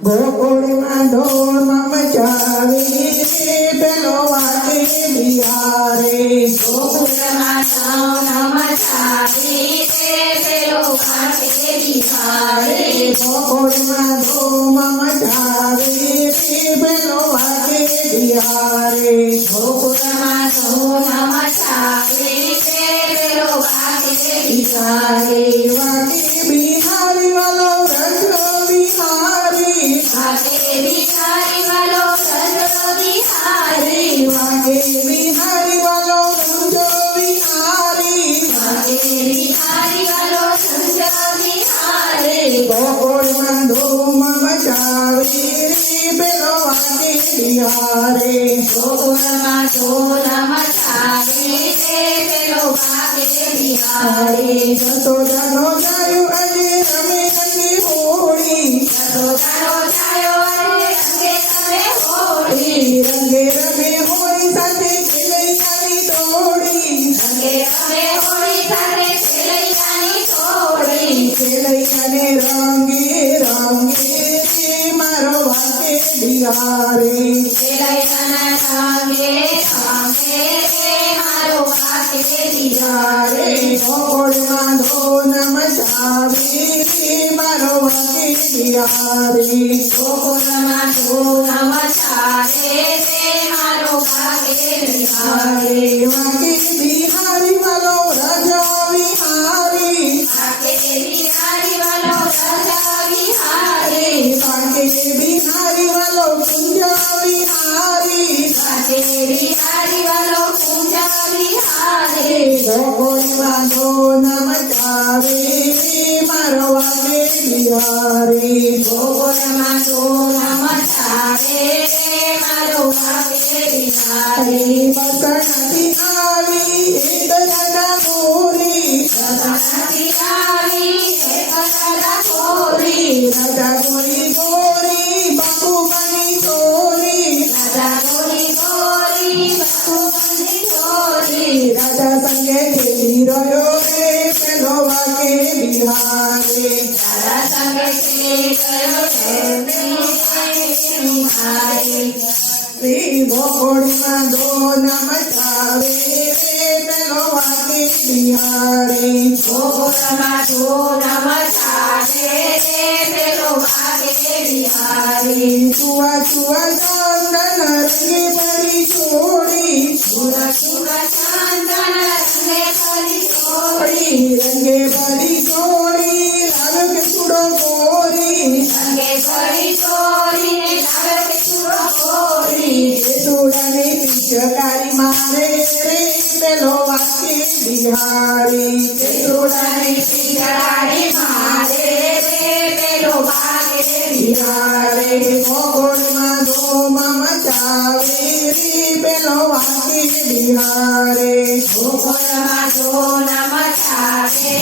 ગોકુળમાં ધોમ મચાવી પેલો વાગે બિહારે ગોકુળમાં ધૂમ મચાવી પેલો વાગે બિહારે ગોકુળમાં ધોમ મચાવી પેલો વાગે બિહારે ગોકુળમાં ધૂમ મચાવી પેલો વાગે બિહારે વાગે બિહારી વાલો રજો બિહારી વાગે બિહારી વાલો રજો બિહારી વાગે બિહારી વાલો રજો બિહારી વાગે બિહારી વાલો રજો બિહારી ગોકુળમાં ધૂમ મચાવી પેલો વાગે બિહારે ગોકુળમાં ધૂમ મચાવી પેલો વાગે બિહારી જસોદાનો જાયો આજે રમે રંગે હોળી યશોદાનો જાયો અને રંગે રમે હોળી રંગે રમે હોળી સાથે ખેલૈયાની દોડી રંગે રમે હોળી સાથે ખેલૈયાની થોડી ખેલૈયાને રંગે રંગે મારો વાગે બિહારે ખેલૈયાના રંગે રંગે મારો વાગે બિહારે ગોકુળમાં ધોન મચાવી મારો વાગે બિહારે ગોકુળમાં ધૂમ મચાવે મારો વાગે બિહારે વાગે બિહારી વાલો રાજો બિહારી વાગે બિહારી વાલો રાજા બિહારી વાગે બિહારી વાલો કુંજ બિહારી વાગે બિહારી વાલો કુંજ બિહારી ગોકુળમાં ધોન મચાવી મારો વાગે બિહારી ગોકુળમાં ધૂમ મચાવે મારો વાગે બિહારી બસણાથી આવી એક દાદા મોરી રતનાથી આવી એક દાદા ગોરી રાજા ગોરી ગોરી બાપુમાની ચોરી રાજા ગોરી ગોરી બાપુમાની ચોરી રાજા સંગે ખેલી રહ્યો રે પેલો વાગે બિહારે દાદા સંગે ખેલી ગયો છે બિહારી શ્રી ગોકુળમાં ધોન મચાવે રે પેલો વાગે બિહારે ગોકુળમાં ધૂમ મચાવે પેલો વાગે બિહારી છુઆ છુઆ ચંદન રંગે ભરી છોડી સુરા સુરા ચાંદન રંગે ભરી ચોળી રંગે ભરી છોડી લાલ કે ચૂડો ગોરી રંગે ભરી ચોળી લાલ કે ચૂડો ગોરી ચૂડાને પિચકારી મારે રે પેલો વાગે બિહારી ચૂડાની પિચકારી મારે રે પેલો વાગે બિહારી ગોકુળમાં ધૂમ મચાવે રે પેલો વાગે બિહારે ગોકુળમાં ધૂમ મચાવે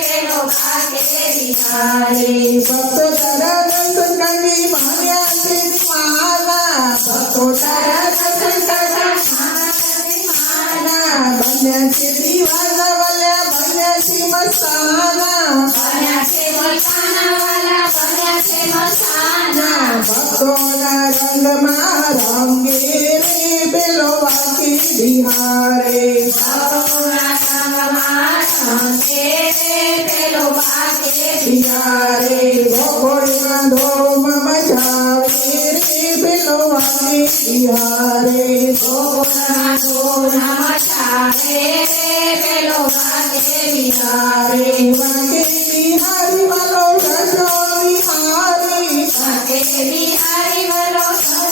પેલો વાગે બિહારી ભક્તો તારા દર્શન કરી માન્યા છે માલા ભક્તો તારા દર્શન કરી માલા બન્યા છે દીવાના વાલા બન્યા છે મસ્તાના બન્યા છે મસ્તાના વાલા બન્યા છે મસ્તાના ભક્તોના રંગમાં રંગે રે પેલો વાગે બિહારે ભક્તોના સંગમાં રંગે પેલો વાગે બિહારે ગોકુળમાં ધૂમ મચાવે રે પેલો વાગે બિહારે ગોકુળમાં ધૂમ મચાવે પેલો વાગે બિહારી વાગે બિહારી વાલો રજો બિહારી વાગે બિહારી વાલો રજો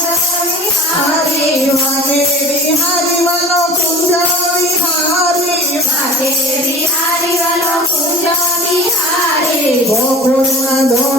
બિહારી વાગે બિહારી વાલો કુંજ બિહારી વાગે બિહારી વાલો કુંજ બિહારી ગોકુળમાં ધૂમ